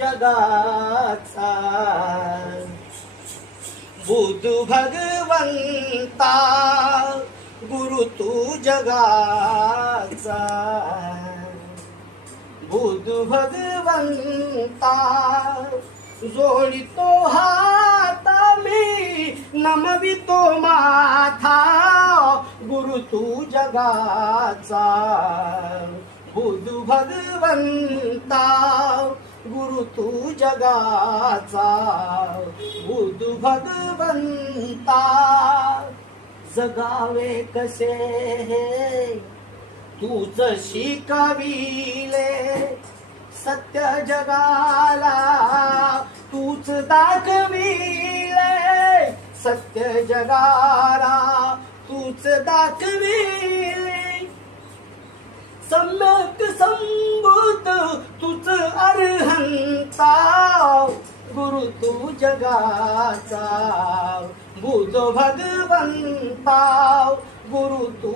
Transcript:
जगाचा बुद्ध भगवंता गुरु तू जगाचा बुद्ध भगवंता जोडितो हात मी नमवितो माथा गुरु तू जगाचा बुद्ध भगवंता गुरु तू जगाचा बुद्ध भगवंता जगावे कसे तूच शिकविले सत्य जगाला तूच दाखविले सत्य जगाला तूच दाखविले सम्यक संभूत तूच अर्हंता गुरु तू जगाचा बुद्ध भगवंता गुरु तू